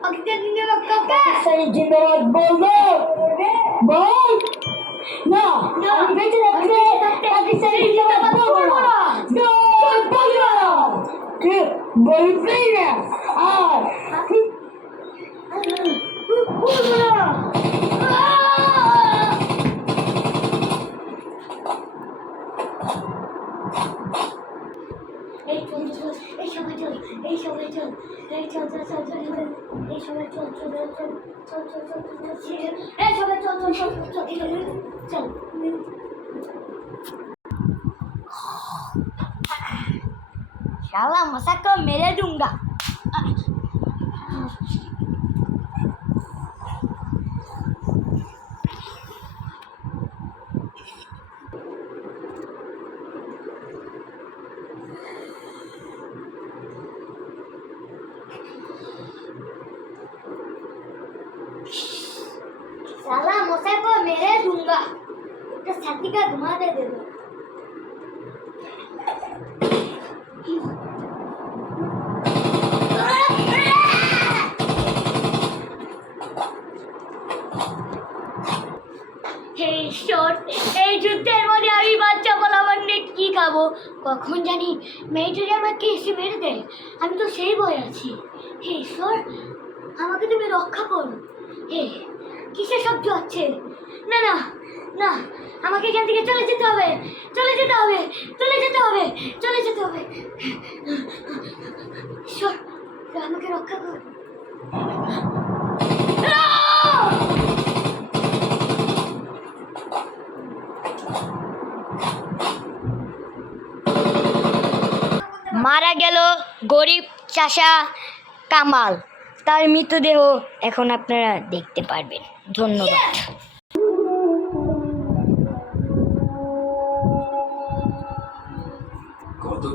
Magkaginig ka pa! Sa'yo, General Bono! Bol! No! No! Dito na kre! Ate sa General Bono! No! Bono! Kre! Bolivina! Ah! Ano? এই চল চল এই সময় চল এই সময় চল এই চল চল চল চল এই শালা মশাক মেরে দুঙ্গা मेरे दूंगा तो छाती का घुमा दे दे दो হে ঈশ্বর এই যুদ্ধের মধ্যে আমি বাচ্চা বলাবার নিয়ে কী খাবো কখন জানি মেয়ে যদি আমাকে এসে মেরে দেয় আমি তো সেই বই আছি হে ঈশ্বর আমাকে তুমি রক্ষা করো হে কিসের শব্দ হচ্ছে না না না, আমাকে এখান থেকে চলে যেতে হবে, চলে যেতে হবে, চলে যেতে হবে, চলে যেতে হবে। আমাকে রক্ষা করো! মারা গেল গরিব চাষা কামাল। তার মৃতদেহ এখন আপনারা দেখতে পারবেন। ধন্যবাদ।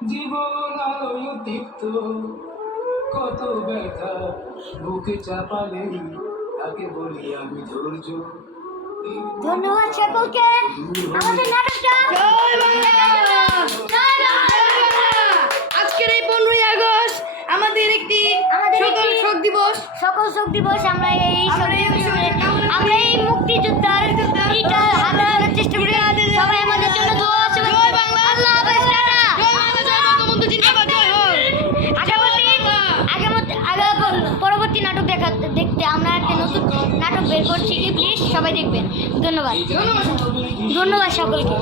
জীবন আলোয় দীপ্ত কত ব্যথা বুকে চাপালে তাকে বলি আমি ধৈর্য। ধন্যবাদ সকলকে। আমাদের নাটকটা জয় বাংলা! জয় আজকের এই পনেরোই আগস্ট আমাদের একটি সকল শোক দিবস। সকল শোক দিবস আমরা এই আমরা এই মুক্তিযোদ্ধার চেষ্টা নাটক বের করছি প্লিজ সবাই দেখবেন। ধন্যবাদ। ধন্যবাদ সকলকে।